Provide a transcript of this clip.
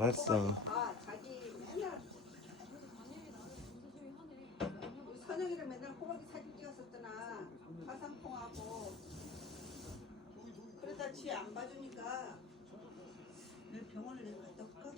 알았어. 아 자기 맨날 우리 선영이를 맨날 호박이 사진 찍었었잖아. 화상통하고 그러다 지 안 봐주니까 내일 병원을 내가 갔다 올까?